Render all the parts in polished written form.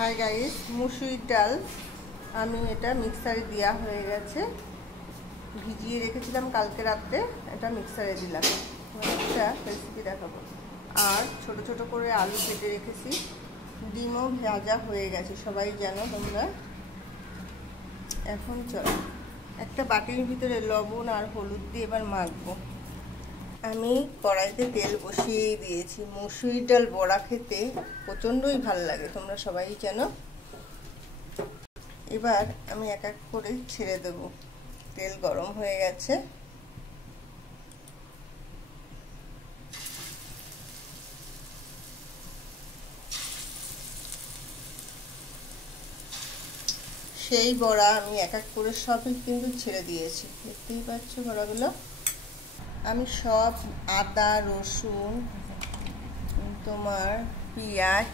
Hi guys, মুসুরির ডাল আমি এটা মিক্সারে দেওয়া হয়ে গেছে। ভিজিয়ে রেখেছিলাম কালকে রাতে, এটা মিক্সারে দিলাম। একটা রেসিপি দেখাবো। আর ছোট ছোট করে আলু কেটে রেখেছি। ডিমও ভাজা হয়ে গেছে, সবাই জানো তোমরা। এখন চলো একটা বাটির ভিতরে লবণ আর হলুদ দিয়ে এবার মাখবো। আমি কড়াইতে তেল বসিয়ে দিয়েছি। মুসুরির ডাল বড়া খেতে প্রচণ্ডই ভালো লাগে, তোমরা সবাই জানো। এবার আমি এক এক করে ছেড়ে দেব। তেল গরম হয়ে গেছে। সেই বড়া আমি এক এক করে সবই কিন্তু ছেড়ে দিয়েছি, দেখতেই পাচ্ছ বড়াগুলো। আমি সব আদা রসুন তোমার পেঁয়াজ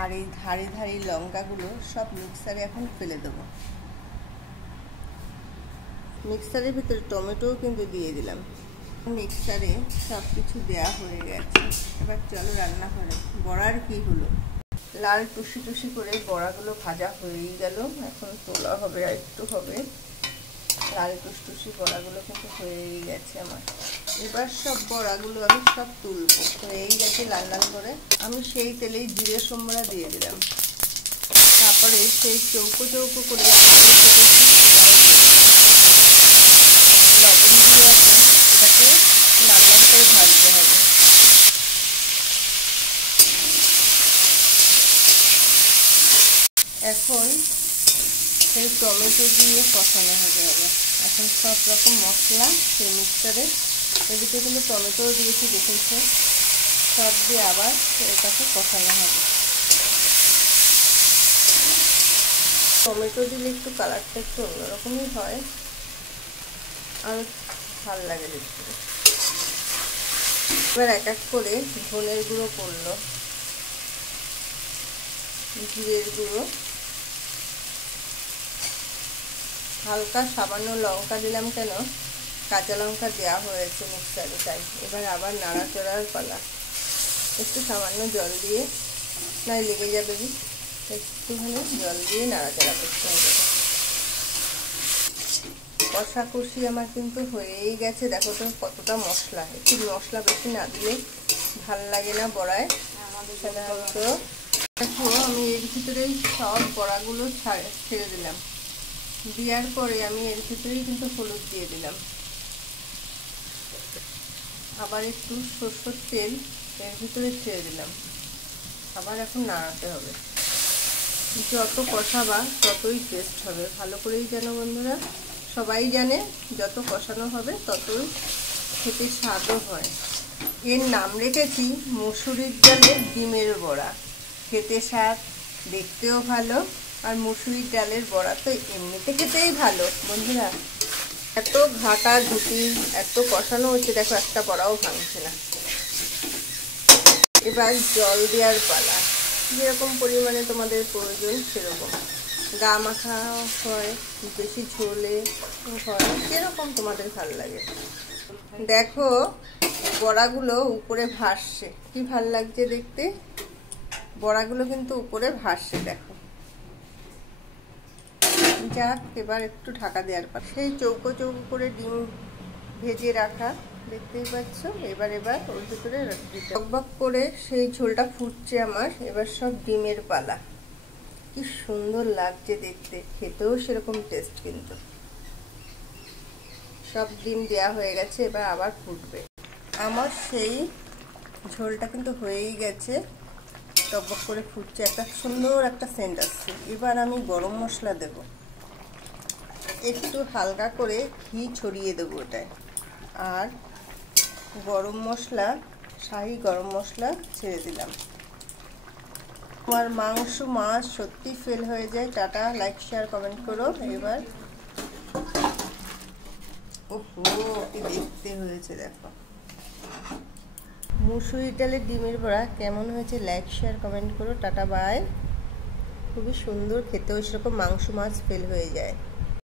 আর এই ধারি ধারি লঙ্কাগুলো সব মিক্সারে এখন ফেলে দেবো। মিক্সারের ভিতরে টমেটোও কিন্তু দিয়ে দিলাম। মিক্সারে সব কিছু দেওয়া হয়ে গেছে। এবার চলো রান্না করে। বড়ার কি হলো, লাল টুসি টুসি করে বড়াগুলো ভাজা হয়েই গেল। এখন তোলা হবে, আর একটু হবে। লাল টুসটুসি বড়াগুলো কিন্তু হয়েই গেছে আমার। এবার সব বড়াগুলো আমি সব তুলবো। হয়েই গেছে লাল লাল করে। আমি সেই তেলেই জিরে সোমরা দিয়ে দিলাম। তারপরে সেই চৌকো চৌকো করে লবণ দিয়ে এখন এটাকে লাল লাল করে ভাজতে হবে। এখন সেই টমেটো দিয়ে কষানো হবে। আবার এখন সব রকম মশলা সেই মিক্সারে, এর ভিতরে কিন্তু টমেটোও দিয়েছি, দেখেছে। সব দিয়ে আবার এটাকে কষানো হবে। টমেটো দিলে একটু কালারটা একটু অন্যরকমই হয়, আর ভালো লাগে দেখতে। এবার এক এক করে ধনের গুঁড়ো পড়লো, জিরের গুঁড়ো, হালকা সামান্য লঙ্কা দিলাম। কেন, কাঁচা লঙ্কা দেওয়া হয়েছে মিক্সারে, তাই। এবার আবার নাড়াচড়ার পালা। একটু সামান্য জল দিয়ে, নাই লেগে যাবে, একটুখানি জল দিয়ে নাড়াচাড়া করতে হবে। কষাকষি আমার কিন্তু হয়েই গেছে। দেখো তো কতটা মশলা। একটু মশলা বেশি না দিলে ভাল লাগে না বড়ায় সাধারণত। দেখো আমি এর ভিতরেই সব বড়াগুলো ছেড়ে দিলাম। দেওয়ার পরে আমি এর ভিতরেই কিন্তু হলুদ দিয়ে দিলাম। আবার একটু সরষের তেল এর ভিতরে ছেড়ে দিলাম। আবার এখন নাড়াতে হবে। যত কষাবা ততই টেস্ট হবে, ভালো করেই জানো বন্ধুরা। সবাই জানে যত কষানো হবে ততই খেতে স্বাদও হয়। এর নাম রেখেছি মুসুরির ডালের ডিমের বড়া। খেতে স্বাদ, দেখতেও ভালো। আর মুসুরির ডালের বড়া তো এমনিতে খেতেই ভালো বন্ধুরা। এত ঘাটা ঘুটি, এত কষানো হচ্ছে, দেখো একটা বড়াও ভাঙছে না। এবার জল দেওয়ার পালা। যেরকম পরিমাণে তোমাদের প্রয়োজন সেরকম। গা মাখা হয়, বেশি ঝোলে হয়, যেরকম তোমাদের ভালো লাগে। দেখো বড়াগুলো উপরে ভাসছে, কি ভাল লাগছে দেখতে। বড়াগুলো কিন্তু উপরে ভাসছে, দেখো। যাক, এবার একটু ঢাকা দেওয়ার পর সেই চৌকো চৌকো করে ডিম ভেজে রাখা, দেখতেই পাচ্ছ। এবার ওর ভিতরে টকবক করে সেই ঝোলটা ফুটছে আমার। এবার সব ডিমের পালা। কি সুন্দর লাগছে দেখতে, খেতেও সেরকম টেস্ট কিন্তু। সব ডিম দেওয়া হয়ে গেছে, এবার আবার ফুটবে। আমার সেই ঝোলটা কিন্তু হয়েই গেছে, টকবক করে ফুটছে, একটা সুন্দর একটা সেন্ট আসছে। এবার আমি গরম মশলা দেব। একটু হালকা করে ঘি ছড়িয়ে দেবো ওটায়। আর গরম মশলা, শাহি গরম মশলা ছেড়ে দিলাম। আমার মাংস মাছ সত্যি ফেল হয়ে যায়। টাটা, লাইক শেয়ার কমেন্ট করো। এবার ওহো, কি দেখতে হয়েছে দেখো। মুসুরির ডালের ডিমের বড়া কেমন হয়েছে লাইক শেয়ার কমেন্ট করো। Tata, bye. খুবই সুন্দর খেতেও, সেরকম মাংস মাছ ফেল হয়ে যায়।